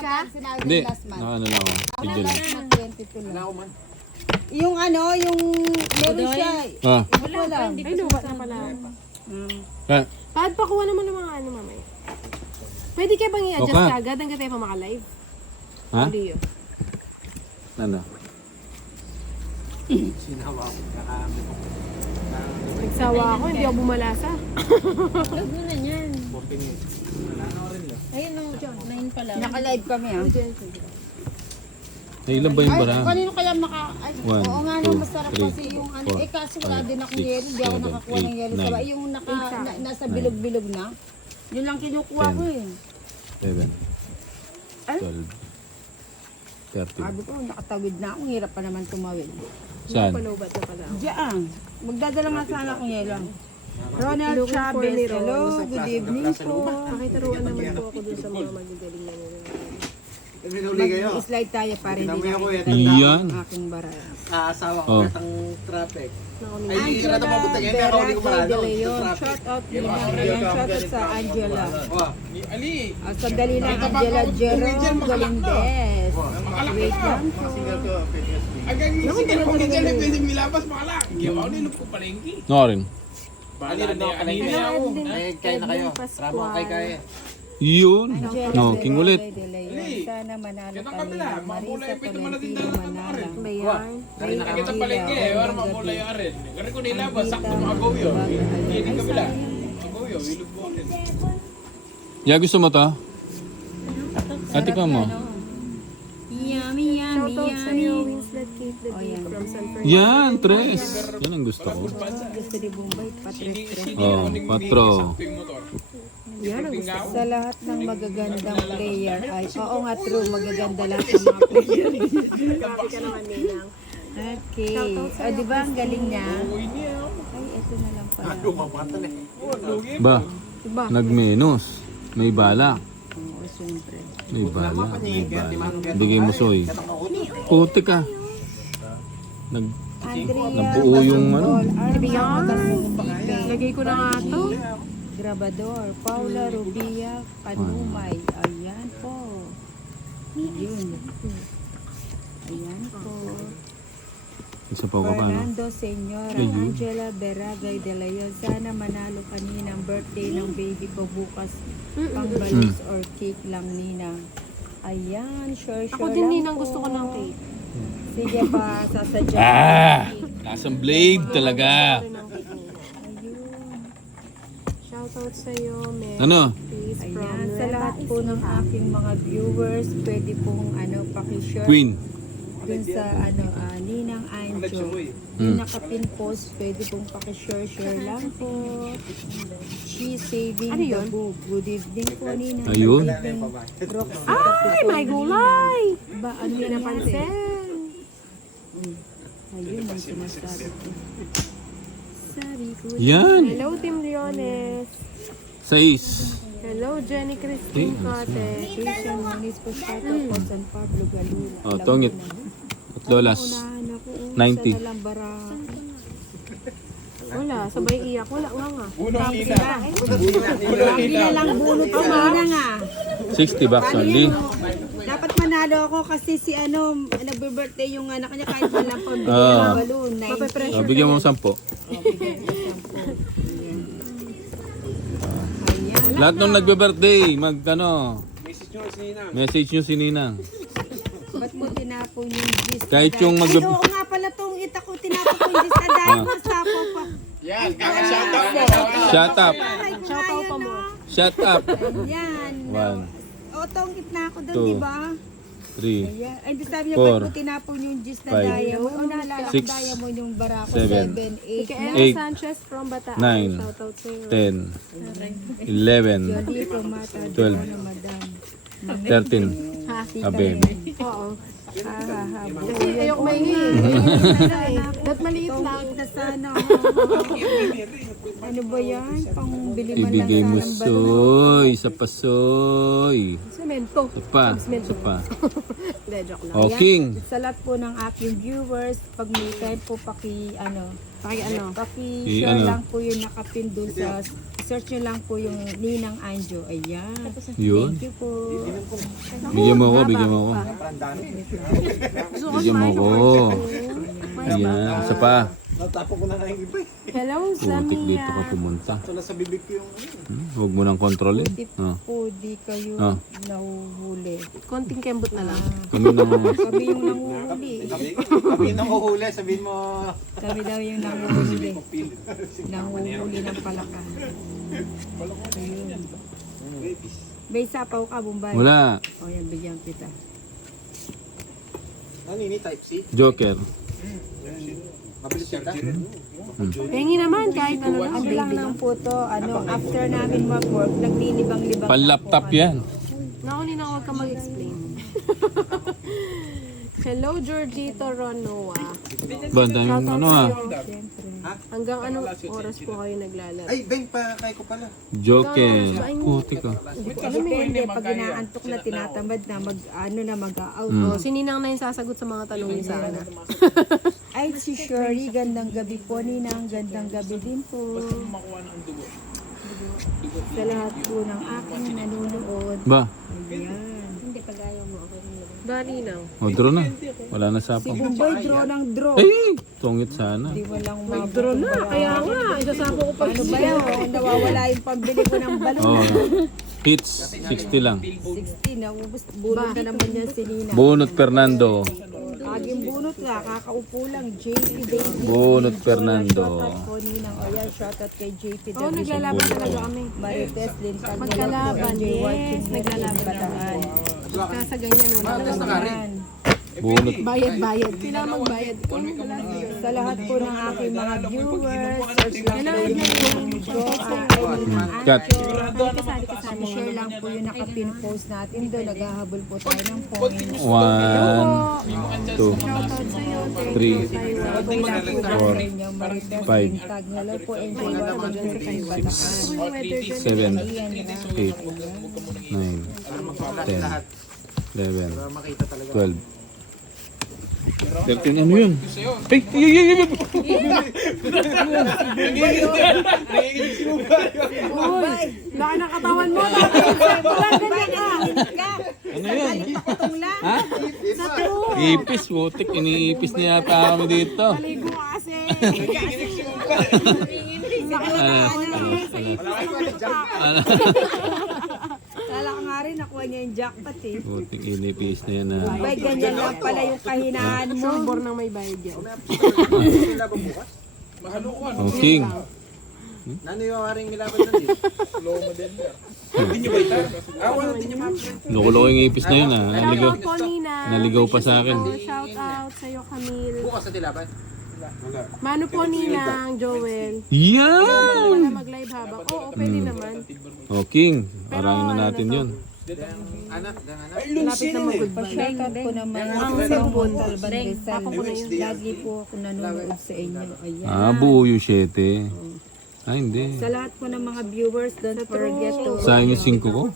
ka? Hindi. Ano lang ako. Tigil. 22 lang. Yung ano, yung meron siya. Ah. Wala. Ay, luwa na pala. Kaya, Pad, pakuha naman ng mga ano mamaya. Pwede kayo bang i-adjust Okay. agad hanggang tayo pa maka-live? ha? Hindi yun. Ano? Nagsawa ako, hindi ako bumalasa. Huwag mo na yan. Ayun lang, 9 pala. Naka-live kami ah. Ay, ilan ba yung bara? Kanino kaya maka... Ay, One, oo nga two, no, masarap three, kasi yung ano. four, Eh kaso wala five, din akong six, yelo. Hindi ako seven, nakakuha ng eight, yelo. nine. Sa yung nasa bilog-bilog na. Yun lang kinukuha ko eh. 7, Ay? 12, 13. Sabi ko, nakatawid na ako. Hirap pa naman tumawid. Saan? Palobat na pala. Diyan. Magdadala nga sana akong yelo. Ronald Looking for Chavez, ni hello, Ron. good evening po. Pakitaruan naman po ako dun sa mga magagaling na nila. Minuli kayo. Mag-slide tayo para hindi Tinamay ako nakita eh. Iyan. ang aking bara. Asawa ko Oh. ng traffic. Nakamit. Ay, hindi ka na Angela mabuti ngayon. Kaya ako hindi ko Beragay marano. de Leon. Sa traffic. Shout out din shout out sa Angela. Oh, Sandali lang, Angela Jerome Galindez. Wait lang po. No rin. alin na ako kanina. Eh, kaya na kayo. Tramo kay kaya. Yun. Angela No, king ulit. Beragay de Leon. Sana manalo kami. Marisa Tolentino manalo. Bayan. Kaya na kayo. Kita palengke eh, wala mamula yung arin. Kaya ko nilabas, sakto makagaw yun. Hindi kabila. Ya, gusto mo to? Ate ka mo? Yummy, yummy, Shoutout sa'yo, yummy. Winslet Kate the Deep from San Fernando. Yan, tres. Yan ang gusto ko. Gusto ni Bombay, patres. Oh, 4. Yan ang gusto ko. Sa lahat ng magagandang player ay, oo nga true, magaganda lahat ng mga player. Grabe ka naman, Ninang. Okay. O, di ba ang galing niya? Ay, ito na lang pala. Ba, Diba? nagmenos. May balak. Oo, siyempre. May balak. May balak. Bigay mo soy. Puti ka. Andrea Nabuo yung ano. Arbion, Lagay ko na nga to. Grabador, Paula Rubia Kanumay. Ayan po. Yun. Ayan po. Isa pa ko pa, no? Fernando Senyora, Ayun. Angela Beragay de Leon. Sana manalo kanina ang birthday ng baby ko bukas. Pang balloons or cake lang, Nina. Ayan, sure Ako lang din, Ninang, po. gusto ko ng cake. Sige pa, sasadya. Lasang blade talaga. Rin ang cake, Ninang. Ayun. Shoutout sa'yo, Mary. Ano? Please, from Ayan, sa Nueva lahat po ng Ecija. aking mga viewers, pwede pong pakishare Queen. dun sa Ninang Anjo. Yung nakapin post, pwede pong pakishare lang po. She's saving Ano the yun? book. Good evening po, Ninang. Ayun. Good evening, Roxy Ay, Capuzon. may gulay! Ba, ano Hindi yan napansin. Ayun, ang sinasabi ko. Sabi ko. Yan. Hello, Tim Leones. 6. Hello, Jenny Christine Cote. Jason Moniz po siya po San Pablo Galula. Oh, tongit. At lolas. Unahan ako. 90. Sa nalambara. Wala, sabay iyak. Wala nga. Lagi na lang bunot ko na nga. 60 bucks only. Dapat manalo ako kasi si nagbe-birthday yung anak niya kahit walang pambili Ah. ng balloon. Oh, bigyan mo ng 10. Ayan. Lahat nung nagbe-birthday, message nyo si Ninang. Ba't mo tinapon yung gis? Kahit yung Ay, magbe- oo nga pala tong ita ko tinapon ko yung gis na dahil masapo pa. Shut up. Shoutout pa mo. Shut up. Ayan. 1, O, tong gitna ako doon, Two. di ba? 3, Ayan. Ay, di sabi niya, Four. ba't mo tinapon yung gis na Five. diamond? O, naalala ko Six. diamond yung barako. Seven. 7, 8, Mikaela 8, Sanchez from Bataan. 9, Shoutout sa'yo. 10, 11, Yoli, Tomata, 12, Joanna, Madam. 13. Ha? Abem. Oo. Kasi ayoko mahingi. Dapat maliit lang. Tongit na sana. Ano ba yan? Pangbili man lang Ibigay mo, sana ng balon. Soy. Isa pa, Soy. Semento. Isa pa. Isa pa. Hindi, joke lang. O, King. Sa lahat po ng aking viewers, pag may time po Paki ano? paki-share ano? lang po yung nakapin doon sa search nyo lang po yung Ninang Anjo. Ayan. Yun. Thank you po. Bigyan mo ako, bigyan mo ako. Bigyan mo ako. Ayan. Isa pa. Natapon ko na nga yung iba eh. Hello, Putik dito Samia. ka pumunta. So nasa bibig ko yung Huwag mo nang kontrolin. Di po, di kayo Ah. nahuhuli. Konting kembot na lang. Kami na Kami yung nanguhuli. Sabihin ng uhuli, sabihin mo. Kami daw yung nanguhuli. Nanguhuli ng palaka. Ayun. May sapaw ka, Bombay. Wala. O yan, bigyan kita. Ano ini type C? Joker. Mabilis yan ka? Pengi naman, kahit ano lang. Ano lang ng puto, after namin mag-work, naglilibang-libang Pan-laptop yan. Nauli na huwag ka mag-explain. Hello, Georgito Ronoa. Ba, daming ano ha. Hanggang anong oras po kayo naglalaro? Ay, Ben, pa kay ko pala. Joker. Putik ka. Alam mo hindi, pag inaantok na, tinatamad na, mag-out. Oh, si Ninang na yung sasagot sa mga tanong niyo sa akin. Ay, si Shirley, gandang gabi po, Ninang. Gandang gabi din po. Sa lahat po ng aking nanonood. Ba, Ayan. Ba, Ninang? o draw na. Wala na Si sapaw. Bombay, draw ng draw. Ay! Tungit sana. Di walang mabot. Draw na, kaya nga. Isasapo ko pa Ano ba yan? Nawawala yung pambili ko ng balon. Oh. Hits. 60 lang. 60, naubos. Bunot na naman yan si Nina. Bunot Fernando. Aging bunot nga, kakaupo lang. JP David. Bunot Fernando. Shoutout po, Ninang. O yan, shoutout kay JP Oo, David. naglalaban talaga kami. Marites Lintag. Magkalaban, Watching yes. Naglalaban Bataan. Kasa ganyan, wala naman. Bunot. Bayad. Kailangan magbayad. Sa lahat po ng aking mga viewers, search lang po yung Cut. share lang po yung nakapin-post natin doon. Naghahabol po tayo ng points. 1, 2, 3, 4, 5, Hello po, enjoy watching sa kay Bataan. 7, 8, 9, 10, 11, 12. 13, ano yun? Ay! Laki ng katawan mo. Walang ganyan ka. Ano yun? Patong lang. Ha? Ipis, butik. Iniipis niya yata kami dito. Maligo ka kasi. Kala ko nga rin, nakuha niya yung jackpot eh. Butik, inipis na yan na. Bay, ganyan lang pala yung kahinaan mo. Sumbor nang may bayad yan. Oh, King. Nano yung aring nilaban na din? Loko-loko yung ipis na yun ah. Naligaw. Shoutout po, Nina. Naligaw pa sa akin. Shoutout sa'yo, Camille. Bukas sa tilaban. Mano po, Ninang, Joel. Yan! Wala mag-live habang. Oo, pwede naman. Oh, King. Parangin na natin yun. Anak, dan anak. Lapit na mag-goodbye. Pa-shoutout ko naman Ang sa cellphone. Montalban Rizal. Ako po na yun. Lagi po ako nanonood sa inyo. Ayan. Ah, buo yung 7. Ah, hindi. Sa lahat po ng mga viewers, don't forget to... Sayang yung 5 ko.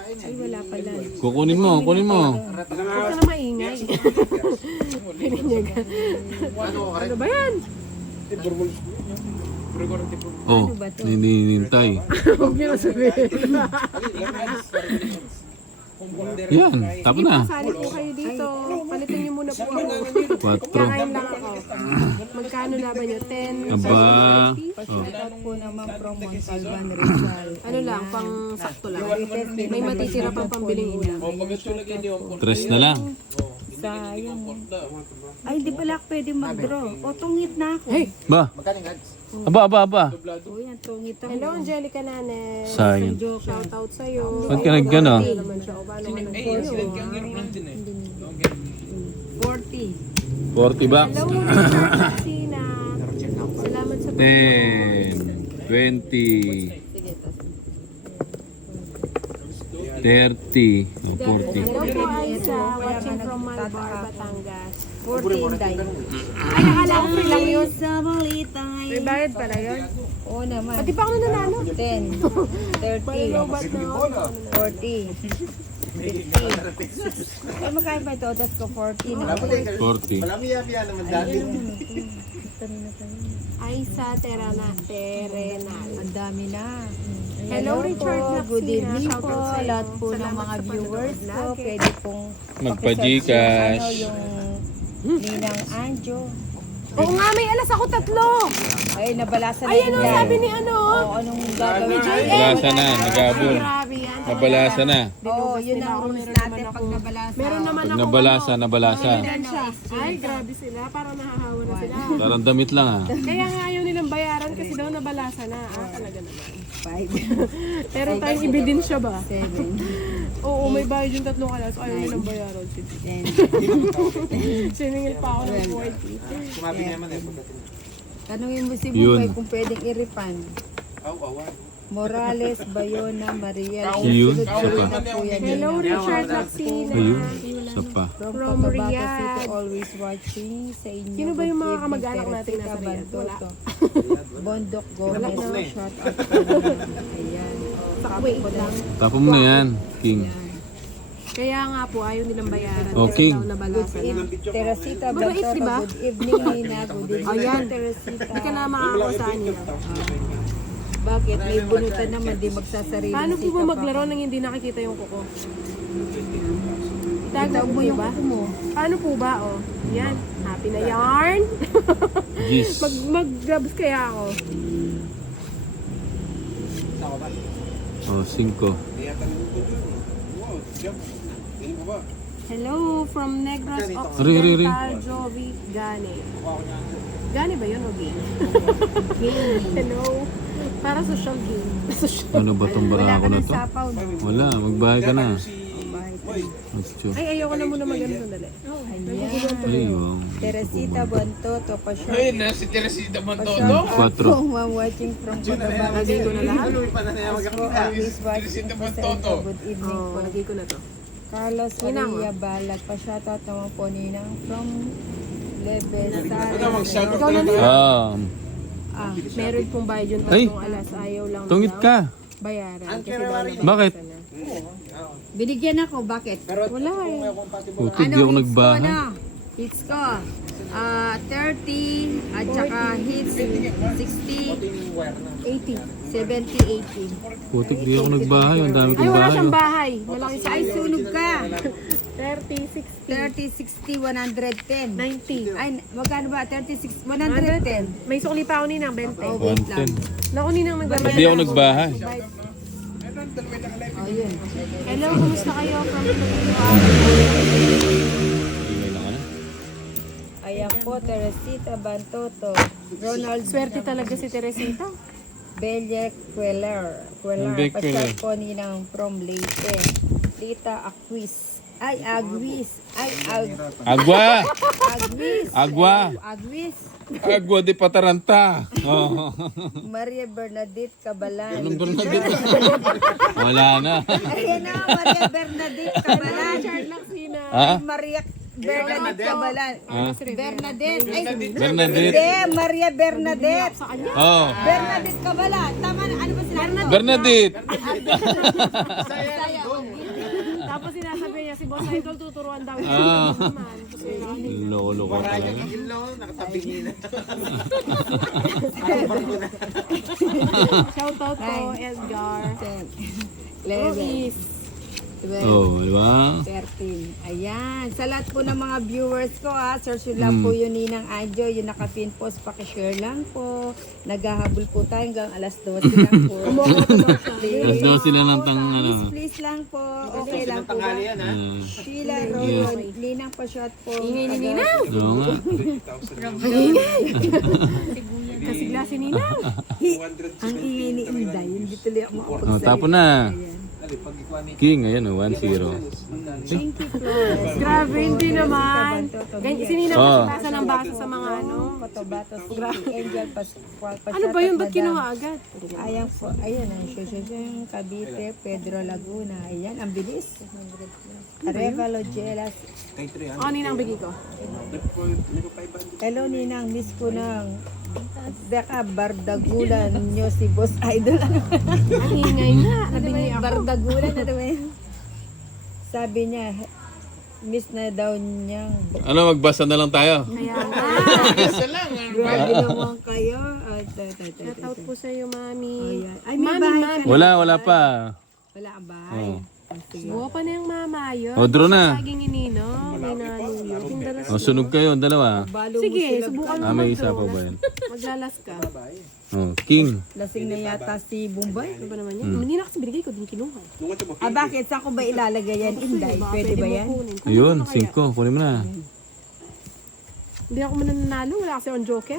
Ay, wala pala. Kukunin mo, kunin mo. Huwag ka na maingay. Pininyagan. Ano ba yan? Oh, ninintay. Huwag niyo na sabihin. Yan, tapos na. Sali po kayo dito. Palitin niyo muna po ako. 4. Kakain lang ako. Magkano laban niyo? 10? Aba. Oh. Shoutout po naman from Montalban Rizal. Ano lang, pang sakto lang. May matitira pang pambiling ina. 3 na lang. Sayang. Ay, di pala ako pwede mag-draw. O, tungit na ako. Hey! Ba? Magkaling ads. O, yan, tungit ako. Hello, Angelica Nanes. Sayang. Shoutout sa'yo. Ba't ka naggano? Ano naman siya? O paano ka nag-follow? 40. 40 bucks. Hello, Richard Sina. Salamat sa 10, 20. Sige, 30. O, 40. Hello po, Aisa. Watching from Malbar, Batangas. 14 day. Ay, nakala ko free lang yun. Sa balita May bayad pala yun. Oo naman. Pati pa ako nanalo. 10, 30, Lobat na. 40, 50. Ay, magkaya ba ito? That's ko 40 na. 40. naman dati. Aisa Terenal. Ang dami na. Hello, Richard po. Laxina. Good evening Shoutout po. sa'yo. Lahat po ng Salamat mga sa viewers panonood ko. lagi. Pwede pong Magpa-Gcash. yung Ninang Anjo. Oo nga, may alas ako 3. Ay, nabalasan na Ay, yun ano yan. sabi ni ano? Oo, anong gagawin? Nabalasa na, nagabon. Grabe yan. Nabalasa na. Oo, yun nila ang ako. rules Meron natin naman pag ako. nabalasa. Meron naman Pag ako. nabalasa, nabalasa. Siya. Ay, grabe sila. Parang nahahawa na sila. Parang damit lang ah. Kaya nga ayaw nilang bayaran kasi daw nabalasa na. Talaga naman. 5, Pero tayong ebidensya ba? 7, Oo, may bayad yung 3 alas. Ayaw nilang bayaran. 10. Siningil pa ako ng 40. Kumabi naman eh. Pagdating. Tanungin mo si Yun. Bukay kung pwedeng i-refund. Awan. Morales, Bayona, Maria. Yun, Sunod-sunod isa pa. na po yan. Hello, Richard Laxina. Ayun, isa pa. From From Cotabato Riyadh. City, always watching sa inyo. Sino ba yung mga Good kamag-anak evening, natin Teresita nasa Riyadh? Wala. Bantoto. Bondok Gomez, Wala na. shout out po naman. Ayan. Wait lang. Tapo mo na yan, King. Kaya nga po, ayaw nilang bayaran. Okay. Kasi daw nabalasa na. Teresita Mabait, Bantoto, di ba? good evening, Nina. Good evening, Ayan. Teresita. Hindi ka na makakakusahan niya. Bakit? May bunutan naman, di magsasarili. Paano po sita ba pa. maglaro nang hindi nakikita yung kuko? Itago Itago mo mo yung ba? kuko mo. Paano po ba? Oh, yan. Happy na yarn. Gis. Mag-grabs kaya ako. O, 5. Hello from Negros Ri. Occidental, Jovi Gane. Gane ba yun o game? Hello. Para social game. Social. Ano ba tong Wala barako ka na ng to? sapaw. No? Wala, magbahay ka na. Bahay ka. Gusto. Ay, ayoko na muna mag-ano sandali. Ayan. Ay, wow. Teresita Bantoto, pa-short. Ayun na, si Teresita Pa-short Bantoto. out 4. kung watching from Cotabato. Lagay ko na lahat. Tuloy pa na niya As po always watching po sa inyo. Good evening Oh, po. lagay ko na to. Carlos Ninang, Aria Balag, pa-shoutout naman po Ninang from Lebesar. Mag-shoutout Ikaw na nila. Ah, Meron pong bayad yung Ay! 3 alas. Ayaw lang Tungit daw ka. bayaran. Kasi daw nabalasa Bakit? na. binigyan ako, bakit? Wala eh. Puti, di ako nagbahay. Hits ko. 30 at saka hits 60, 80. 70, 80. Putik, di ako nagbahay. Ang dami Ay, kong wala bahay. siyang oh. bahay. Malaki siya. Ay, sunog ka. 30, 60, 30, 60, 110. 90. Ay, magkano ba? 36, 110. May sukli pa ako ninang 20. Oh, wait lang. 110. Naku ninang nagbabayad. Di ako nagbahay. Oh, yun. Hello, kumusta kayo? From Ingay lang ka na. Ayan po, Teresita Bantoto. Ronald Swerte talaga si Teresita. Belle Queller. Hindi, Pasal Queller. po nilang from Leyte. Lita Aquis. Ay, Agwis. Ay, Agwa! Agwis. Agwa! Agwis. Agwa di pataranta. Oh. Maria Bernadette Cabalan. Anong Bernadette? Wala na. Ayan na, Maria Bernadette Cabalan. Laksina. Ha? Maria Bernadette Cabalan. Ha? Bernadette. Ay, Bernadette. hindi, Maria Bernadette. Oh. Bernadette Cabalan. Tama na, ano ba sila? Bernadette. Tapos sinasabi niya, si Boss Idol tuturuan daw. Ah. Naman. Kasi Lolo ka talaga. Nakatabing nila. shoutout po, Edgar. 10, 11, Luis. 12, Oh, di ba? 13. Ayan. Sa lahat po ng mga viewers ko, search yun lang po yun Ninang Anjo, yung naka-pin post, pakishare lang po. Naghahabol po tayo hanggang alas 12 lang po. Alas 12 sila ng tang ano. Please lang po. Okay lang po ba? Tanghali yan ha. Sheila Royo, Ninang pa-shot po. Ingay ni Ninang. Oo nga. Kasi glasi Ninang. Ang ingay ni Inday, hindi tuloy ako Oh, makapagsalita. tapo na. Ayan. King, ayan o, 1-0. Thank you, Flores. Grabe, hindi naman. Sinina Oh. kasi basa ng basa sa mga ano. Cotabato City, Angel Pascual. Ano ba yun? Ba't kinuha agad? Ayan po, ayan ang Shoshong, Cavite, Pedro Laguna. Ayan, ang bilis. Arevalo, Jelas. Ano yun ang bigay ko? Hello, Ninang. Miss ko ng baka bardagulan nyo si Boss Idol. Ang ingay nga. Nabingi ako. Bardagulan, ano ba yun? Sabi niya, miss na daw niyang. Ano, magbasa na lang tayo. Kaya nga. Grabe naman kayo. Ay, Shout out po sa'yo, Mami. Ayan. Ay, may Mami, bahay Mami. ka. Wala pa. Wala ang bahay. Oh. Sige. Buwa pa na yung mama yun. O, draw na. Laging inino. May naluyo. Tindalas. O, sunog kayo, dalawa. Balo mo Sige, sila. subukan mo. May isa pa ba yan? Maglalas ka. O, King. Lasing na yata si Bombay. Ano ba naman yan? Hindi na kasi binigay ko, din kinuha. Ah, bakit? Saan ko ba ilalagay yan? Inday, pwede ba mo yan? kunin. Kunin Ayun, mo na kaya. 5. Kunin mo na. Hindi ako mananalo. Wala kasi on joker.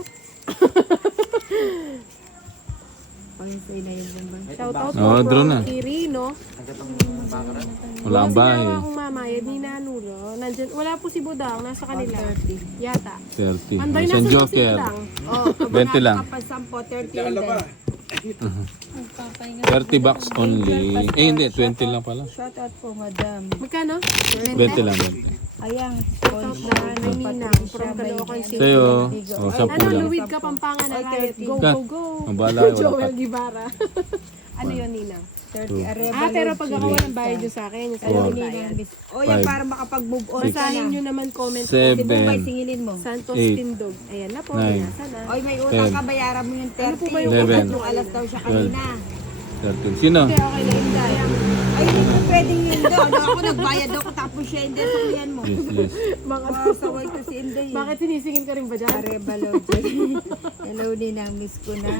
Pahinsay na yung Bombay. Shout out Oh, po draw na. from Kirino. Wala ang bahay. Kasi akong mamayad, ni nanulo. Nandyan, wala po si Budang, nasa kanila. Yata. 30. Anday, O, nasa San si Joker. Budang. Oh, 20 lang. Kapasampo, 30 Inday. 30 bucks only. Eh, hindi. 20 lang pala. Shout out po, madam. Magkano? 20 lang. 20. Ayan, May Ninang from Caloocan City. Sa'yo. O, 10 Ano, lang. Luwid ka, Pampangan na riot. Go, Ka. go, go. Ang bahala, wala Joel pa. Guevara. Ano yun, Ninang? 30 Arevalo. Ah, pero pag ako walang bayad yun sa akin, yung Ayaw sa'yo ni bayad. Nang Oh, yan, Five. para makapag-move on ka Basahin na. nyo naman comment ko. Si Bombay, 7. singilin mo. Santos Eight. Tindog. Ayan na po, Nine. nasa na. Oy, may utang 10. ka, bayaran mo yung 30. Ano po ba yung 11. Yung alas daw siya kanina. 13. Sino? Hindi, okay na Inday. Ay, hindi po pwedeng yun daw. Ano, ako nagbayad ako, tapos siya hindi. Sabihan mo. Yes, yes. Mga Saway ko si Inday. Bakit sinisingin ka rin ba dyan? Arevalo. Hello, Ninang. Miss ko na.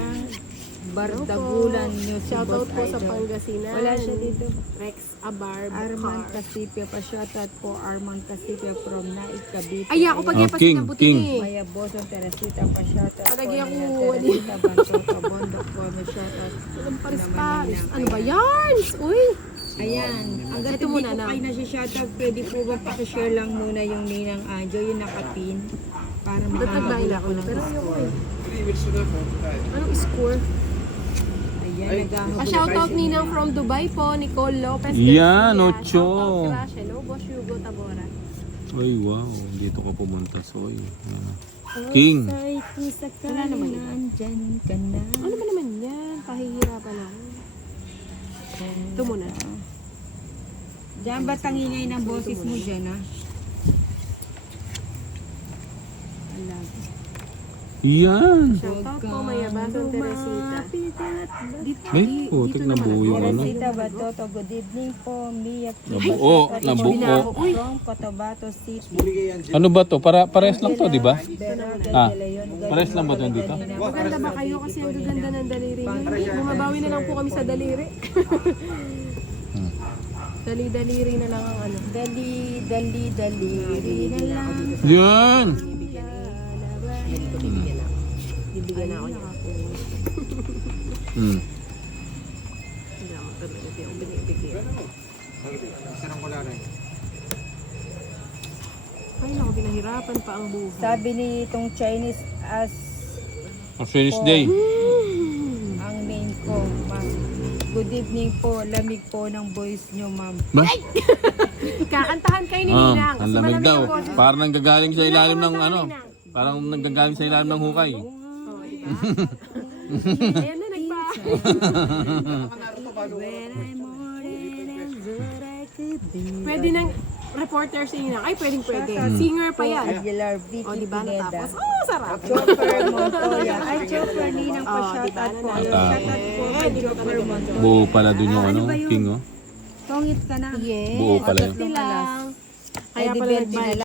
Bardagulan nyo si Shout out Boss po sa Idol. Pangasinan. Wala siya dito. Rex Abar Arman Bukar. Casipia pa. Shout out po Arman Casipia from Naik, Cavite. Ay, ako pag Oh, ipasin King, ng buti ni. Maya Boson, Teresita pa. Shout out Palagi po. ako, Nina Teresita, Bantoka, Bondok po. May shout out. Walang paris-paris. Ano ba yan? Uy! Ayan. Hanggang Ito hindi muna po na. kayo nasi-shout out, pwede po ba pakishare lang muna yung Ninang Adjo, yung nakapin. Para Ba't makahabol nagbaila ako ko ng Pero score. ayoko eh. Anong score? Ayan, naghahabol. Shoutout Ninang from Dubai po, Nicole Lopez. Yan, Garcia. Ocho. Shoutout Crash. Hello, Boss Hugo Tabora. Ay, wow. Dito ka pumunta, Soy. King. Say ko sa kanan, dyan ka na. Ano ba naman yan? Pahihirapan ako. Ito muna. Diyan ba tangingay ng boses mo dyan, ha? Alam. Yan. Shoutout po, Mayabasang Teresita. Ay, putik na buo yung ano. Teresita Batoto, good evening po. Mia Nabuo, nabuo. from Cotabato City. Ano ba to? Pares lang to, di ba? Berardo Ah, de Leon. pares lang ba to dito? Maganda ba kayo kasi ang gaganda ng daliri niyo? Bumabawi na lang po kami sa daliri. Dali-daliri na lang ang ano. Dali na lang. Yan. Bibigyan na ako niya. Hmm. Hindi ako talaga. Hindi ako binibigyan. Ay, naku, pinahirapan pa ang buhay. Sabi ni itong Chinese as Finish day. ang name ko, ma'am. Good evening po, lamig po ng voice nyo, ma'am. Ba? Kakantahan kayo ni Ah, Ninang. ang lamig daw. Parang nanggagaling sa ilalim ng ano. Parang nanggagaling sa ilalim ng hukay. Ayan na, nagpa. When I'm more than what I could be. Pwede ng reporter si Ninang. Ay, pwede. Singer pa yan. Aguilar, Vicky O, diba Pineda. natapos? Oh, sarap. Chopper Montoya. Ay, Chopper, ninang pa shout out po. diba Shout out po kay Chopper Montoya. Buo pala dun yung ano, King oh. Tongit ka na. Yes. Buo pala yun. Lang. Kaya Kaya pala pala nagbayad.